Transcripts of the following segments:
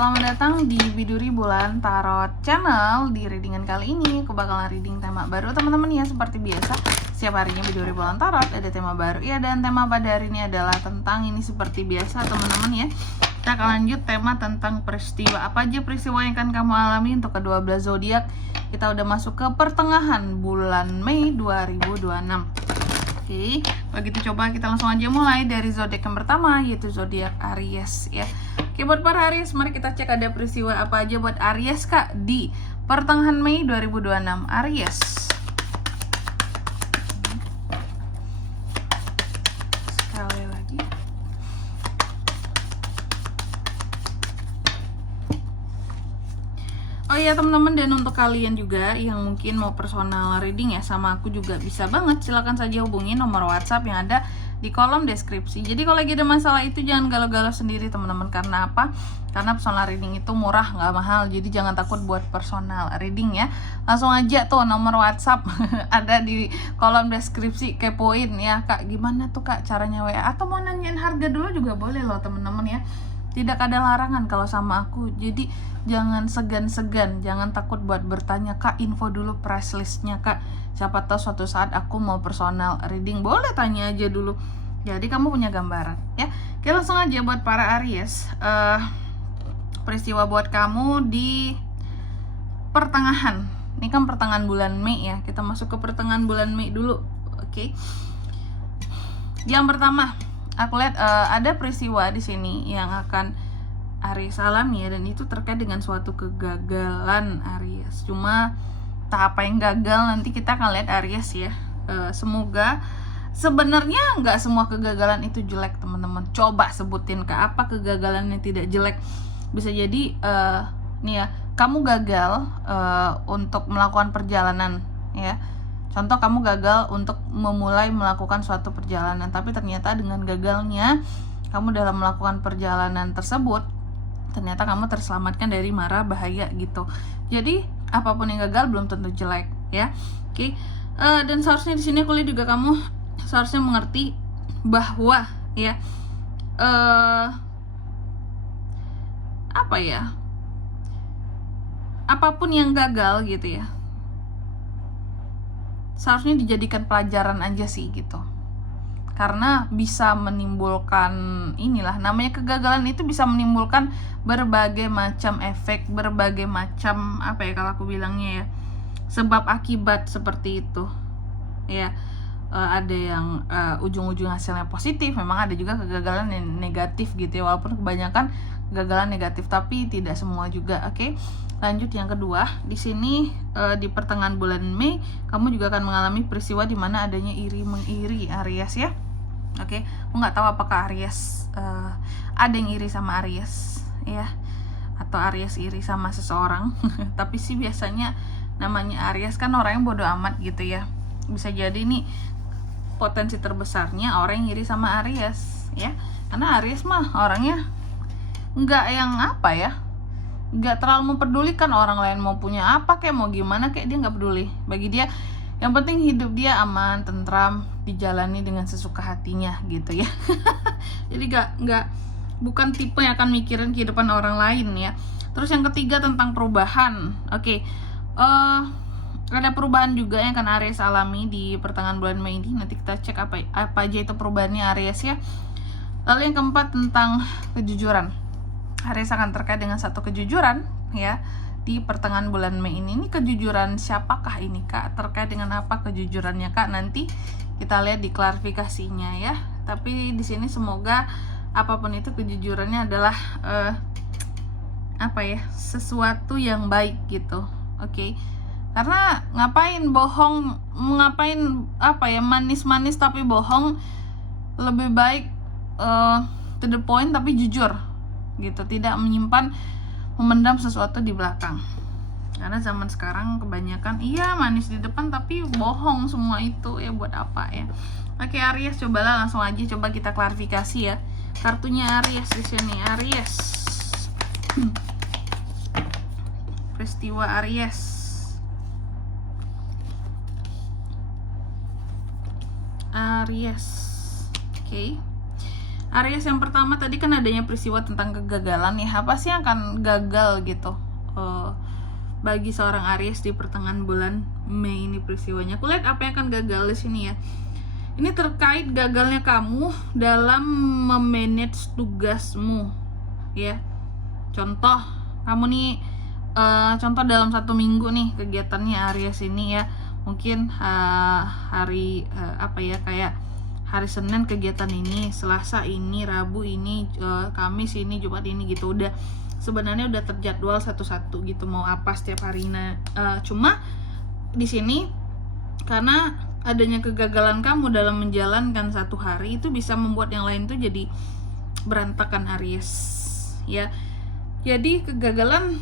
selamat datang di Biduri Bulan Tarot Channel. Di readingan kali ini aku bakalan reading tema baru teman-teman ya. Seperti biasa, setiap harinya Biduri Bulan Tarot ada tema baru ya. Dan tema pada hari ini adalah tentang ini seperti biasa teman-teman ya. Kita akan lanjut tema tentang peristiwa. Apa aja peristiwa yang akan kamu alami untuk kedua belas zodiak. Kita udah masuk ke pertengahan bulan Mei 2026. Oke, begitu coba kita langsung aja mulai dari zodiak yang pertama, yaitu zodiak Aries ya. Oke, buat para Aries, mari kita cek ada peristiwa apa aja buat Aries Kak di pertengahan Mei 2026. Aries. Sekali lagi. Oh iya teman-teman, dan untuk kalian juga yang mungkin mau personal reading ya sama aku juga bisa banget, silahkan saja hubungi nomor WhatsApp yang ada di kolom deskripsi. Jadi kalau lagi ada masalah itu jangan galau-galau sendiri teman-teman. Karena apa? Karena personal reading itu murah, nggak mahal. Jadi jangan takut buat personal reading ya. Langsung aja tuh nomor WhatsApp ada di kolom deskripsi, kepoin ya Kak, gimana tuh Kak caranya WA, atau mau nanyain harga dulu juga boleh loh teman-teman ya. Tidak ada larangan kalau sama aku. Jadi jangan segan-segan, jangan takut buat bertanya, Kak info dulu price listnya Kak, siapa tahu suatu saat aku mau personal reading, boleh tanya aja dulu. Jadi kamu punya gambaran ya. Oke, langsung aja buat para Aries, peristiwa buat kamu di pertengahan. Ini kan pertengahan bulan Mei ya. Kita masuk ke pertengahan bulan Mei dulu. Oke. Yang pertama, aku lihat ada peristiwa di sini yang akan Aries alami ya, dan itu terkait dengan suatu kegagalan Aries. Cuma tak apa yang gagal nanti kita akan lihat Aries ya. Semoga sebenarnya nggak semua kegagalan itu jelek teman-teman. Coba sebutin ke apa kegagalan yang tidak jelek. Bisa jadi nih ya, kamu gagal untuk melakukan perjalanan ya. Contoh, kamu gagal untuk memulai melakukan suatu perjalanan, tapi ternyata dengan gagalnya kamu dalam melakukan perjalanan tersebut, ternyata kamu terselamatkan dari mara bahaya gitu. Jadi apapun yang gagal belum tentu jelek ya. Oke. Dan seharusnya di sini kuliah juga kamu seharusnya mengerti bahwa ya apa ya, apapun yang gagal gitu ya, seharusnya dijadikan pelajaran aja sih gitu. Karena bisa menimbulkan inilah, namanya kegagalan itu bisa menimbulkan berbagai macam efek, berbagai macam apa ya kalau aku bilangnya ya, sebab akibat seperti itu ya. Ada yang ujung-ujung hasilnya positif, memang ada juga kegagalan yang negatif gitu ya, walaupun kebanyakan kegagalan negatif, tapi tidak semua juga. Oke. Lanjut yang kedua, di sini di pertengahan bulan Mei kamu juga akan mengalami peristiwa di mana adanya iri mengiri Aries ya. Oke, aku nggak tahu apakah Aries ada yang iri sama Aries ya, atau Aries iri sama seseorang. Tapi sih biasanya namanya Aries kan orang yang bodoh amat gitu ya. Bisa jadi nih potensi terbesarnya orang yang iri sama Aries ya, karena Aries mah orangnya nggak yang apa ya, nggak terlalu memperdulikan orang lain mau punya apa kayak mau gimana kayak, dia nggak peduli. Bagi dia yang penting hidup dia aman, tentram, dijalani dengan sesuka hatinya gitu ya. Jadi bukan tipe yang akan mikirin kehidupan orang lain ya. Terus yang ketiga tentang perubahan. Oke. Ada perubahan juga yang akan Aries alami di pertengahan bulan Mei ini. Nanti kita cek apa aja itu perubahannya Aries ya. Lalu yang keempat tentang kejujuran. Aries akan terkait dengan satu kejujuran ya di pertengahan bulan Mei ini. Ini kejujuran siapakah ini Kak? Terkait dengan apa kejujurannya Kak? Nanti kita lihat di klarifikasinya ya. Tapi di sini semoga apapun itu kejujurannya adalah apa ya, sesuatu yang baik gitu. Oke. Karena ngapain bohong, ngapain apa ya, manis-manis tapi bohong. Lebih baik to the point tapi jujur gitu, tidak menyimpan, memendam sesuatu di belakang. Karena zaman sekarang kebanyakan iya manis di depan tapi bohong semua itu ya, buat apa ya. Oke Aries, cobalah langsung aja coba kita klarifikasi ya. Kartunya Aries di sini, Aries. Peristiwa Aries. Aries. Oke. Aries yang pertama tadi kan adanya peristiwa tentang kegagalan ya. Apa sih yang akan gagal gitu bagi seorang Aries di pertengahan bulan Mei ini peristiwanya? Aku lihat apa yang akan gagal di sini ya. Ini terkait gagalnya kamu dalam memanage tugasmu ya. Contoh kamu nih contoh dalam 1 minggu nih kegiatannya Aries ini ya. Mungkin hari kayak hari Senin kegiatan ini, Selasa ini, Rabu ini, Kamis ini, Jumat ini gitu. Udah sebenarnya udah terjadwal satu-satu gitu mau apa setiap harinya. Cuma di sini karena adanya kegagalan kamu dalam menjalankan satu hari itu bisa membuat yang lain tuh jadi berantakan Aries ya. Jadi kegagalan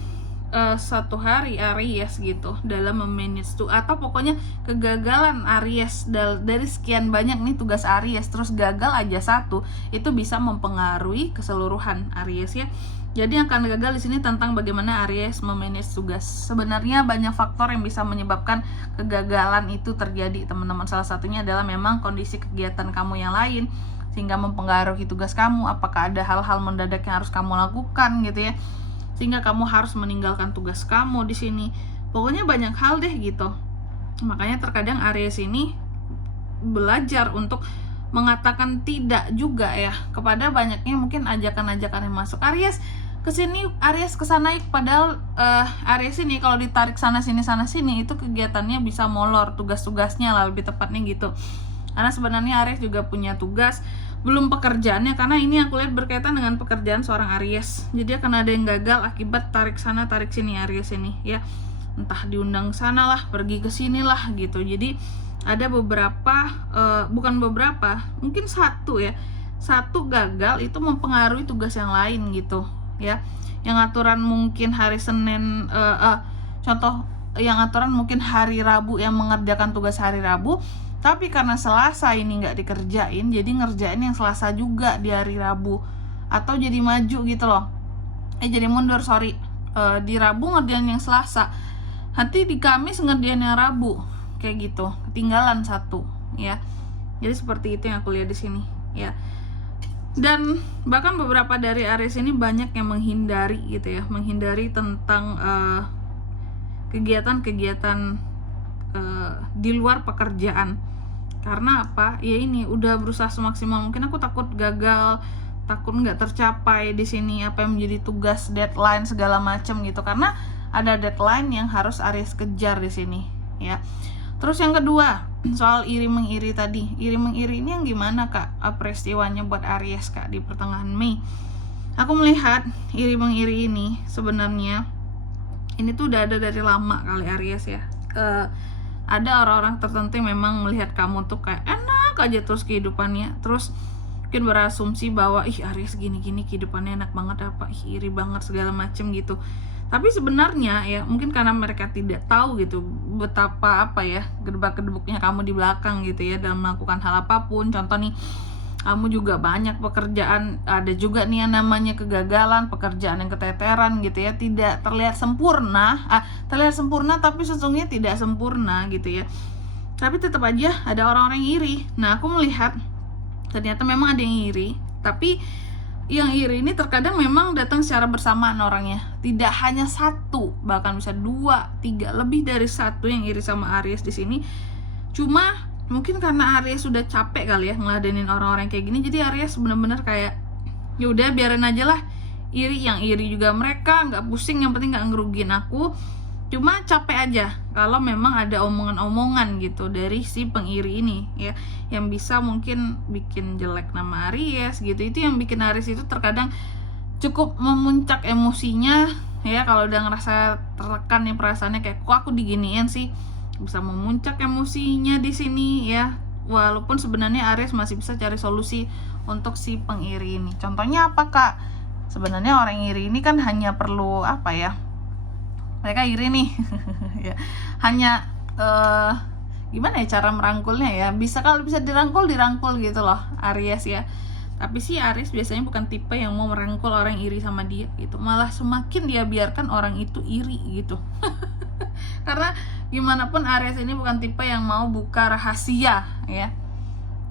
satu hari Aries gitu dalam memanage tuh, atau pokoknya kegagalan Aries dari sekian banyak nih tugas Aries terus gagal aja satu, itu bisa mempengaruhi keseluruhan Aries ya. Jadi yang akan gagal di sini tentang bagaimana Aries memanage tugas. Sebenarnya banyak faktor yang bisa menyebabkan kegagalan itu terjadi teman-teman. Salah satunya adalah memang kondisi kegiatan kamu yang lain sehingga mempengaruhi tugas kamu. Apakah ada hal-hal mendadak yang harus kamu lakukan gitu ya, sehingga kamu harus meninggalkan tugas kamu di sini. Pokoknya banyak hal deh gitu. Makanya terkadang Aries ini belajar untuk mengatakan tidak juga ya kepada banyaknya mungkin ajakan-ajakan yang masuk. Aries kesini, Aries kesana, padahal Aries ini kalau ditarik sana sini itu kegiatannya bisa molor, tugas-tugasnya lah lebih tepatnya gitu. Karena sebenarnya Aries juga punya tugas, belum pekerjaannya, karena ini aku lihat berkaitan dengan pekerjaan seorang Aries. Jadi akan ada yang gagal akibat tarik sana tarik sini Aries ini ya. Entah diundang sana lah, pergi ke sini lah gitu. Jadi ada beberapa mungkin satu gagal itu mempengaruhi tugas yang lain gitu ya. Yang aturan mungkin hari Senin contoh yang aturan mungkin hari Rabu yang mengerjakan tugas hari Rabu, tapi karena Selasa ini nggak dikerjain, jadi ngerjain yang Selasa juga di hari Rabu, atau jadi maju gitu loh, jadi mundur di Rabu ngerjain yang Selasa, nanti di Kamis ngerjain yang Rabu, kayak gitu, ketinggalan satu ya. Jadi seperti itu yang aku lihat di sini ya. Dan bahkan beberapa dari Aries ini banyak yang menghindari gitu ya, menghindari tentang kegiatan-kegiatan di luar pekerjaan. Karena apa? Ya ini udah berusaha semaksimal mungkin, aku takut gagal, takut nggak tercapai di sini apa yang menjadi tugas, deadline segala macam gitu. Karena ada deadline yang harus Aries kejar di sini ya. Terus yang kedua, soal iri mengiri tadi. Iri mengiri ini yang gimana Kak peristiwanya buat Aries Kak di pertengahan Mei? Aku melihat iri mengiri ini sebenarnya ini tuh udah ada dari lama kali Aries ya. Ada orang-orang tertentu yang memang melihat kamu tuh kayak enak aja terus kehidupannya, terus mungkin berasumsi bahwa Aries gini-gini kehidupannya enak banget, apa iri banget segala macem gitu. Tapi sebenarnya ya mungkin karena mereka tidak tahu gitu betapa gedebak-gedebuknya kamu di belakang gitu ya dalam melakukan hal apapun. Contoh nih, kamu juga banyak pekerjaan, ada juga nih yang namanya kegagalan, pekerjaan yang keteteran gitu ya, tidak terlihat sempurna, terlihat sempurna tapi sesungguhnya tidak sempurna gitu ya. Tapi tetap aja ada orang-orang yang iri. Nah aku melihat ternyata memang ada yang iri, tapi yang iri ini terkadang memang datang secara bersamaan orangnya, tidak hanya satu, bahkan bisa 2, 3, lebih dari satu yang iri sama Aries di sini. Cuma mungkin karena Aries sudah capek kali ya ngeladenin orang-orang kayak gini, jadi Aries bener-bener kayak ya udah biarin aja lah, yang iri juga mereka, nggak pusing, yang penting nggak ngerugiin aku. Cuma capek aja kalau memang ada omongan-omongan gitu dari si pengiri ini ya, yang bisa mungkin bikin jelek nama Aries gitu. Itu yang bikin Aries itu terkadang cukup memuncak emosinya ya, kalau udah ngerasa tertekan nih perasaannya kayak kok aku diginiin sih, bisa memuncak emosinya di sini ya. Walaupun sebenarnya Aries masih bisa cari solusi untuk si pengiri ini. Contohnya apa Kak? Sebenarnya orang iri ini kan hanya perlu mereka iri nih ya, hanya gimana ya cara merangkulnya ya, kalau bisa dirangkul gitu loh Aries ya. Tapi sih Aries biasanya bukan tipe yang mau merangkul orang iri sama dia gitu, malah semakin dia biarkan orang itu iri gitu. Karena gimana pun Aries ini bukan tipe yang mau buka rahasia ya,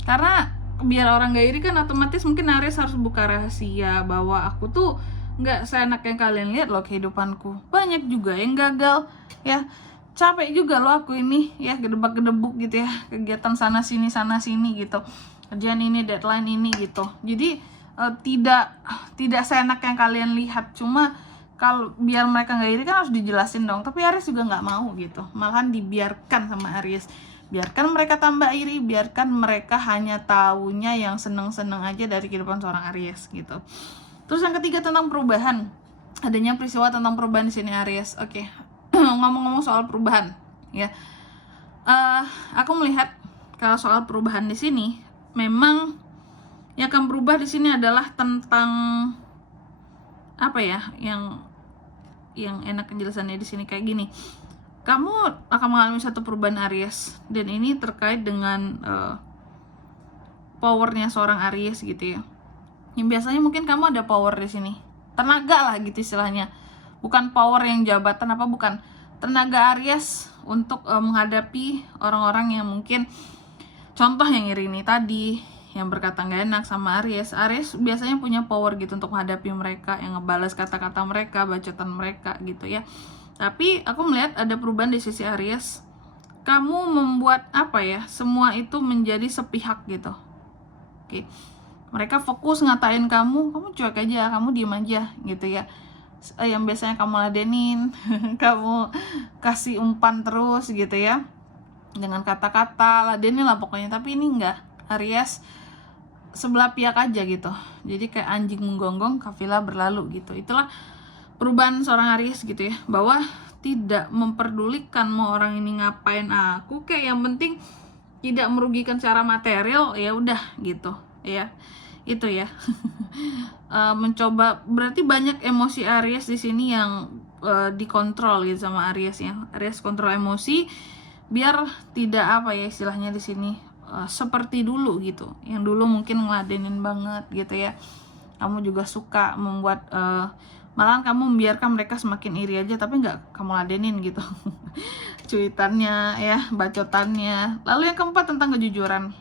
karena biar orang gak iri kan otomatis mungkin Aries harus buka rahasia bahwa aku tuh nggak seenak yang kalian lihat loh kehidupanku, banyak juga yang gagal ya, capek juga loh aku ini ya, gedebak-gedebuk gitu ya, kegiatan sana sini gitu, kerjaan ini, deadline ini gitu. Jadi tidak seenak yang kalian lihat. Cuma kalau biar mereka nggak iri kan harus dijelasin dong, tapi Aries juga nggak mau gitu, malahan dibiarkan sama Aries. Biarkan mereka tambah iri, biarkan mereka hanya taunya yang seneng-seneng aja dari kehidupan seorang Aries gitu. Terus yang ketiga tentang perubahan, adanya peristiwa tentang perubahan di sini Aries. Oke. Ngomong-ngomong soal perubahan ya, aku melihat kalau soal perubahan di sini memang yang akan berubah di sini adalah tentang apa ya, yang enak penjelasannya di sini kayak gini. Kamu akan mengalami satu perubahan Aries, dan ini terkait dengan powernya seorang Aries gitu ya. Yang biasanya mungkin kamu ada power di sini, tenaga lah gitu istilahnya. Bukan power yang jabatan apa, bukan, tenaga Aries untuk menghadapi orang-orang yang mungkin, contoh yang iri ini tadi, yang berkata nggak enak sama Aries. Aries biasanya punya power gitu untuk menghadapi mereka, yang ngebalas kata-kata mereka, bacotan mereka gitu ya. Tapi aku melihat ada perubahan di sisi Aries. Kamu membuat apa ya, semua itu menjadi sepihak gitu. Oke. Mereka fokus ngatain kamu cuek aja, kamu diem aja gitu ya. Yang biasanya kamu ladenin, kamu kasih umpan terus gitu ya, dengan kata-kata ladenin lah pokoknya. Tapi ini enggak, Aries sebelah pihak aja gitu. Jadi kayak anjing menggonggong, kafilah berlalu gitu. Itulah perubahan seorang Aries gitu ya, bahwa tidak memperdulikan mau orang ini ngapain aku, kayak yang penting tidak merugikan secara material, ya udah gitu ya. Itu ya. Mencoba, berarti banyak emosi Aries di sini yang dikontrol gitu sama Aries ya. Aries kontrol emosi biar tidak apa ya istilahnya di sini, seperti dulu gitu. Yang dulu mungkin ngeladenin banget gitu ya. Kamu juga suka membuat malahan kamu membiarkan mereka semakin iri aja, tapi nggak kamu ladenin gitu. Cuitannya ya, bacotannya. Lalu yang keempat tentang kejujuran.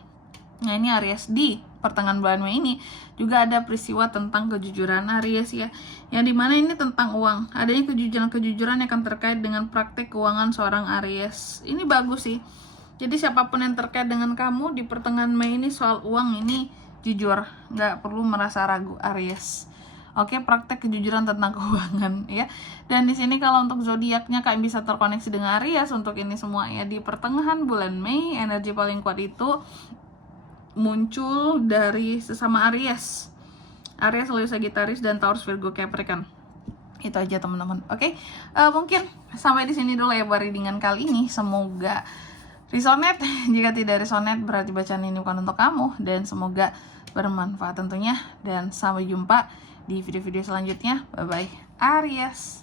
Nah ini Aries di pertengahan bulan Mei ini juga ada peristiwa tentang kejujuran Aries ya, yang dimana ini tentang uang. Adanya kejujuran yang akan terkait dengan praktek keuangan seorang Aries. Ini bagus sih. Jadi siapapun yang terkait dengan kamu di pertengahan Mei ini soal uang ini jujur, nggak perlu merasa ragu Aries. Oke, praktek kejujuran tentang keuangan ya. Dan di sini kalau untuk zodiaknya kalian bisa terkoneksi dengan Aries untuk ini semua ya. Di pertengahan bulan Mei energi paling kuat itu muncul dari sesama Aries. Aries, Leo, Sagittarius, dan Taurus, Virgo, Capricorn. Itu aja teman-teman. Oke, mungkin sampai di sini dulu ya buat readingan kali ini. Semoga resonate. Jika tidak resonate berarti bacaan ini bukan untuk kamu, dan semoga bermanfaat tentunya. Dan sampai jumpa di video-video selanjutnya. Bye bye Aries.